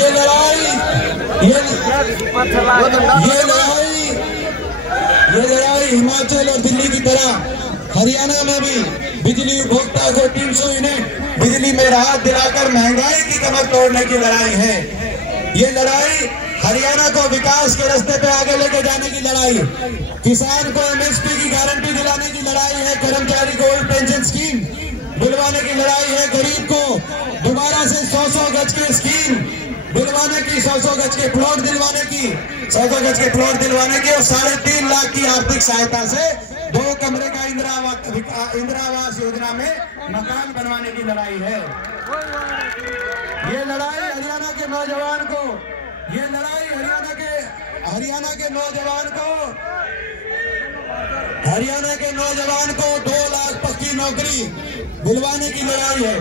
ये लड़ाई हिमाचल और दिल्ली की तरह हरियाणा में भी बिजली उपभोक्ता को 300 यूनिट बिजली में राहत दिलाकर महंगाई की कमर तोड़ने की लड़ाई है। ये लड़ाई हरियाणा को विकास के रास्ते पे आगे लेके जाने की लड़ाई, किसान को एमएसपी की गारंटी दिलाने की लड़ाई है, कर्मचारी को ओल्ड पेंशन स्कीम दिलवाने की लड़ाई है, गरीब को दोबारा से 100 गज की स्कीम दिलवाने की, 100 गज के प्लॉट दिलवाने की, 100 गज के प्लॉट दिलवाने की और 3.5 लाख की आर्थिक सहायता से 2 कमरे का इंदिरा आवास योजना में मकान बनवाने की लड़ाई है। ये लड़ाई हरियाणा के नौजवान को, ये लड़ाई हरियाणा के नौजवान को 2 लाख पक्की नौकरी दिलवाने की लड़ाई है।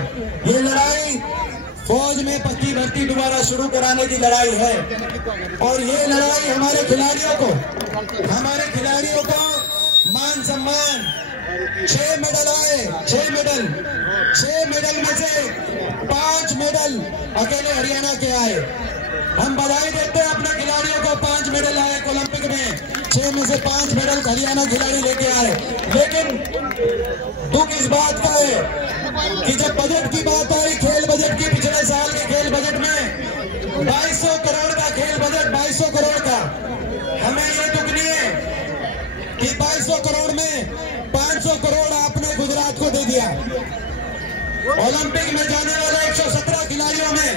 ये लड़ाई फौज में पक्की भर्ती दोबारा शुरू कराने की लड़ाई है। और ये लड़ाई हमारे खिलाड़ियों को मान सम्मान, 6 मेडल आए, 6 मेडल में से 5 मेडल अकेले हरियाणा के आए। हम बधाई देते हैं अपने खिलाड़ियों को, 5 मेडल आए ओलंपिक में, 6 में से 5 मेडल हरियाणा खिलाड़ी लेके आए। लेकिन दुख इस बात का है कि जब बजट की बात आई, खेल बजट की, पिछले साल के खेल बजट में 2200 करोड़ का खेल बजट, 2200 करोड़ का, हमें ये दुख नहीं है कि 2200 करोड़ में 500 करोड़ आपने गुजरात को दे दिया। ओलंपिक में जाने वाले 117 खिलाड़ियों में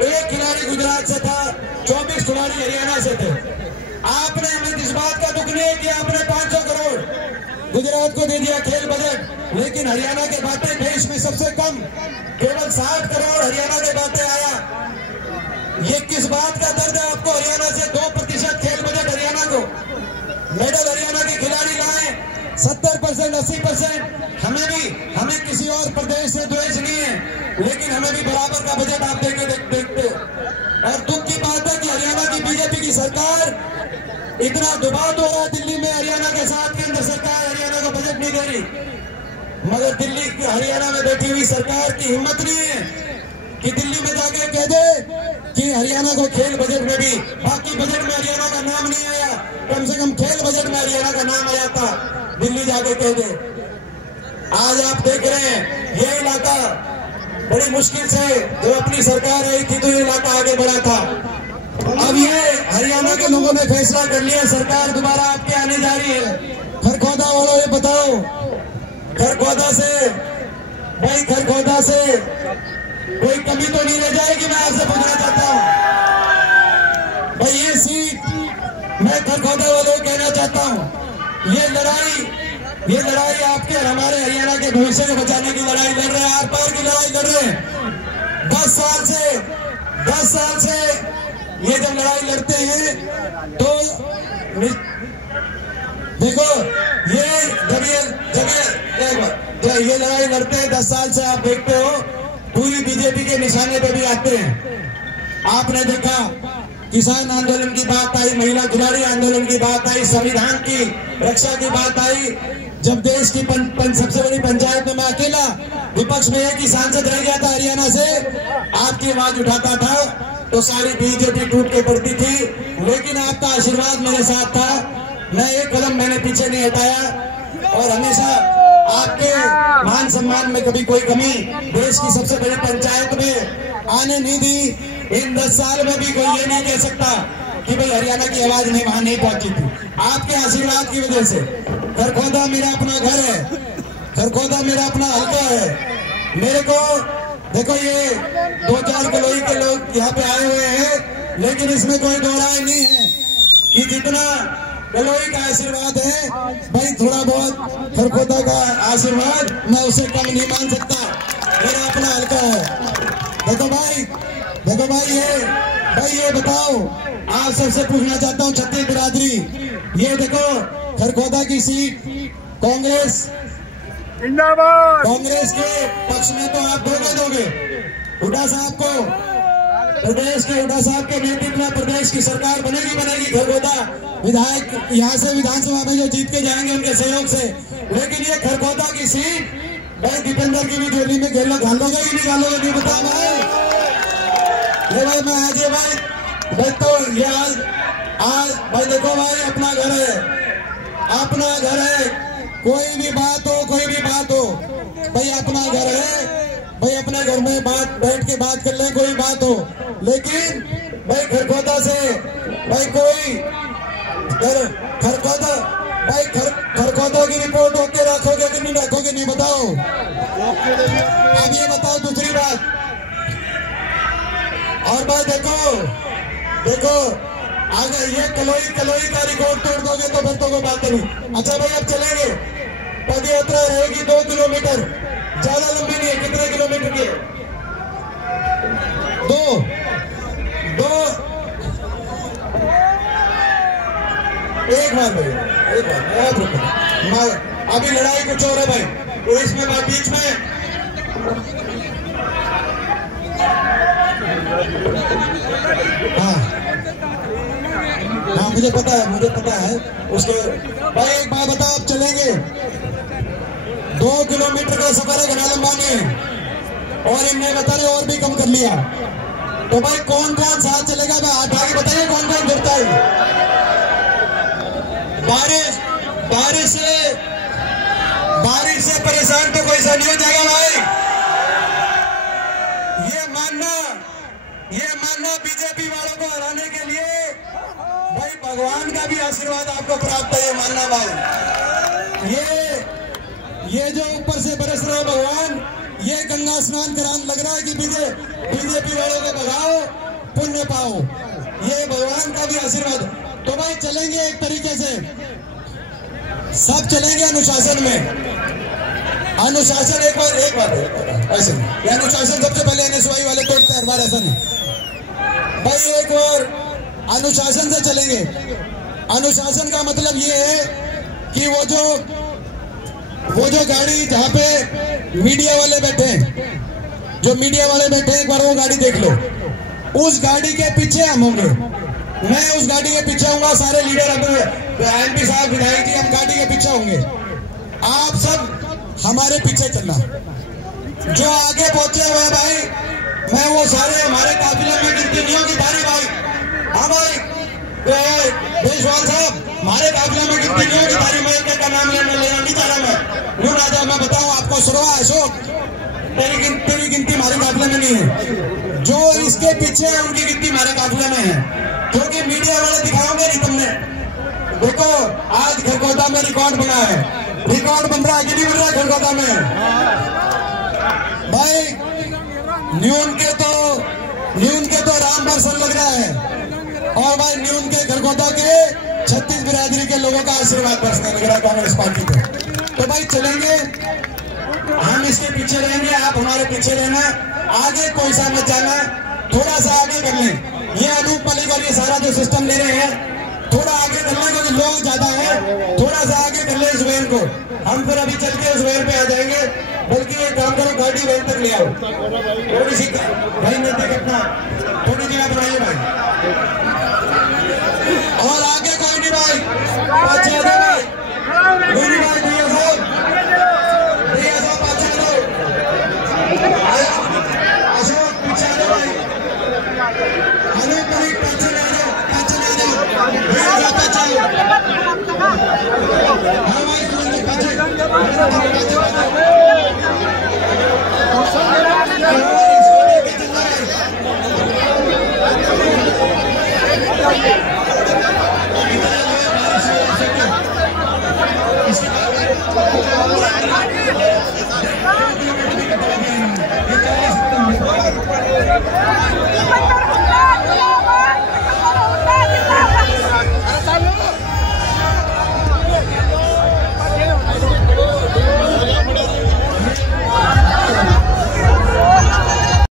1 खिलाड़ी गुजरात से था, 24 खिलाड़ी हरियाणा से थे। आपने, हमें इस बात का दुख नहीं है कि आपने 500 करोड़ गुजरात को दे दिया खेल बजट, लेकिन हरियाणा के बातें देश में सबसे कम, केवल 60 करोड़ हरियाणा के बातें आया। ये किस बात का दर्द है आपको? हरियाणा से 2% खेल बजट हरियाणा को, मेडल हरियाणा के खिलाड़ी लाए 70%, 80%। हमें किसी और प्रदेश से द्वेष नहीं है, लेकिन हमें भी बराबर का बजट आप देखते। और दुख की बात है कि हरियाणा की बीजेपी की सरकार इतना दबाव हो रहा है दिल्ली में, हरियाणा के साथ केंद्र सरकार हरियाणा को बजट नहीं दे रही, मगर दिल्ली की हरियाणा में बैठी हुई सरकार की हिम्मत नहीं है कि दिल्ली में जाके कह दे कि हरियाणा को खेल बजट में भी, बाकी बजट में हरियाणा का नाम नहीं आया, कम से कम खेल बजट में हरियाणा का नाम आया था, दिल्ली जाके कह दे। आज आप देख रहे हैं ये इलाका बड़ी मुश्किल से, जो अपनी सरकार आई थी तो ये इलाका आगे बढ़ा था। अब ये हरियाणा के लोगों ने फैसला कर लिया, सरकार दोबारा आपके आने जा रही है। खरखोदा वालों, ये बताओ, खरखोदा से कोई कमी तो नहीं रह जाएगी? मैं आपसे पूछना चाहता हूँ भाई, ये सीट मैं खरखोदा वालों को कहना चाहता हूँ, ये लड़ाई आपके और हमारे हरियाणा के भविष्य को बचाने की लड़ाई लड़ रहे हैं, आर पार की लड़ाई लड़ रहे हैं। 10 साल से ये जब लड़ाई लड़ते हैं तो देखो, ये लड़ाई लड़ते हैं 10 साल से, आप देखते हो पूरी बीजेपी के निशाने पे भी आते हैं। आपने देखा किसान आंदोलन की बात आई, महिला खिलाड़ी आंदोलन की बात आई, संविधान की रक्षा की बात आई। जब देश की सबसे बड़ी पंचायत में मैं अकेला विपक्ष में एक ही सांसद रह गया था हरियाणा से, आपकी आवाज उठाता था तो सारी बीजेपी टूट के पड़ती थी, लेकिन आपका आशीर्वाद मेरे साथ था। मैं एक कदम मैंने पीछे नहीं हटाया और हमेशा आपके मान सम्मान में कभी कोई कमी देश की सबसे बड़ी पंचायत में आने नहीं दी। इन 10 साल में भी कोई ये नहीं कह सकता कि भाई हरियाणा की आवाज नहीं वहां नहीं पहुंची थी, आपके आशीर्वाद की वजह से। खरखोदा मेरा अपना घर है, खरखोदा मेरा अपना हल्का है। मेरे को देखो, ये 2-4 कलोई के लोग यहाँ पे आए हुए हैं, लेकिन इसमें कोई दो राय नहीं है कि जितना कलोई का आशीर्वाद है भाई, थोड़ा बहुत खरखोदा का आशीर्वाद मैं उसे कम नहीं मान सकता, मेरा अपना हल्का है। देखो भाई ये बताओ, आप सबसे पूछना चाहता हूँ, छत्तीस बिरादरी, ये देखो खरखोदा की सीट कांग्रेस के पक्ष में तो आप दोगे हुड्डा साहब को, प्रदेश के हुड्डा साहब के नेतृत्व में प्रदेश की सरकार बनेगी। खरखोदा विधायक यहाँ से विधानसभा में जो जीत के जाएंगे उनके सहयोग से, लेकिन ये खरखोदा की सीट भाई दीपेंद्र की भी झोली में घालोगे कि नहीं घालोगे, नहीं बता भाई। ये भाई मैं आज ये भाई तो ये आज भाई देखो भाई अपना घर है, अपना घर है। कोई भी बात हो भाई अपना घर है भाई, अपने घर में बैठ के बात कर ले, कोई बात हो। लेकिन भाई खरखोदा से भाई कोई खरखोदा भाई खरखोदा की रिपोर्ट ओके रखोगे कि नहीं रखोगे, नहीं बताओ। अब ये बताओ दूसरी बात। और भाई देखो अगर ये कलोई का रिकॉर्ड तोड़ दोगे तो फिर तो कोई बात नहीं। अच्छा भाई अब चलेंगे, पदयात्रा रहेगी 2 किलोमीटर, ज्यादा लंबी नहीं है। कितने किलोमीटर की? 2 एक बार भाई, एक बार अभी लड़ाई कुछ और है भाई, तो इसमें बीच में हाँ मुझे पता है उसके भाई। एक बात बताओ, अब चलेंगे 2 किलोमीटर का सफर है, घना लंबा नहीं है, और इनने बता रहे और भी कम कर लिया। तो भाई कौन साथ चलेगा? भाई हाथ आगे बताइए कौन जुड़ता है। बारिश से परेशान तो कोई सा नहीं हो जाएगा भाई। ये मानना बीजेपी वालों को हराने के लिए भाई भगवान का भी आशीर्वाद आपको प्राप्त है, ये मानना भाई। ये जो ऊपर से बरस रहे भगवान, ये गंगा स्नान कराने लग रहा है कि बीजेपी वालों को भगाओ पुण्य पाओ, ये भगवान का भी आशीर्वाद। तो भाई चलेंगे एक तरीके से, सब चलेंगे अनुशासन में। अनुशासन एक बार ऐसे अनुशासन सबसे पहले एनएसवाई वाले तोड़ते हैं, बार ऐसा नहीं भाई। एक और अनुशासन से चलेंगे। अनुशासन का मतलब ये है कि वो जो गाड़ी जहाँ पे मीडिया वाले बैठे हैं, एक बार वो गाड़ी देख लो, उस गाड़ी के पीछे हम होंगे। मैं उस गाड़ी के पीछे होऊंगा, सारे लीडर एमपी साहब, विधायक जी, हम गाड़ी के पीछे होंगे। आप सब हमारे पीछे चलना। जो आगे पहुंचे हुए भाई, मैं वो सारे हमारे काफिले में गिनती नहीं होगी भारी भाई। हाँ भाई देशवाल साहब, हमारे काफिले में गिनती नहीं होगी भारी। मैं एक का नाम लेना नहीं चाह रहा मैं। यूं राजा मैं बताऊं आपको, सुरवा अशोक, तेरी गिनती हमारे काफिले में नहीं है। जो इसके पीछे है उनकी गिनती हमारे काफिले में है, क्योंकि मीडिया वाले दिखाओगे नहीं तुमने। देखो आज खरगोदा में रिकॉर्ड बना है, रिकॉर्ड बन रहा है कि नहीं बन रहा है खरगोदा में भाई। न्यून के तो राम दर्शन लग रहा है, और भाई न्यून के खरगोदा के 36 बिरादरी के लोगों का आशीर्वाद बरसने लग रहा है कांग्रेस पार्टी पे। तो भाई चलेंगे, हम इसके पीछे रहेंगे, आप हमारे पीछे रहना। आगे कोई सा मत जाना, थोड़ा सा आगे कर लें। ये अनूप मलिक और ये सारा जो सिस्टम ले रहे हैं, थोड़ा आगे कर लें क्योंकि लोग ज्यादा है। थोड़ा सा आगे कर ले जुबैर को, हम फिर अभी चल के जुबैर पे आ जाएंगे। बल्कि एक काम करो, गाड़ी वहीं तक ले आओ, थोड़ी सी भाई नजदीक अपना थोड़ी जगह बनाइए भाई। और आगे कोई नहीं भाई, भाई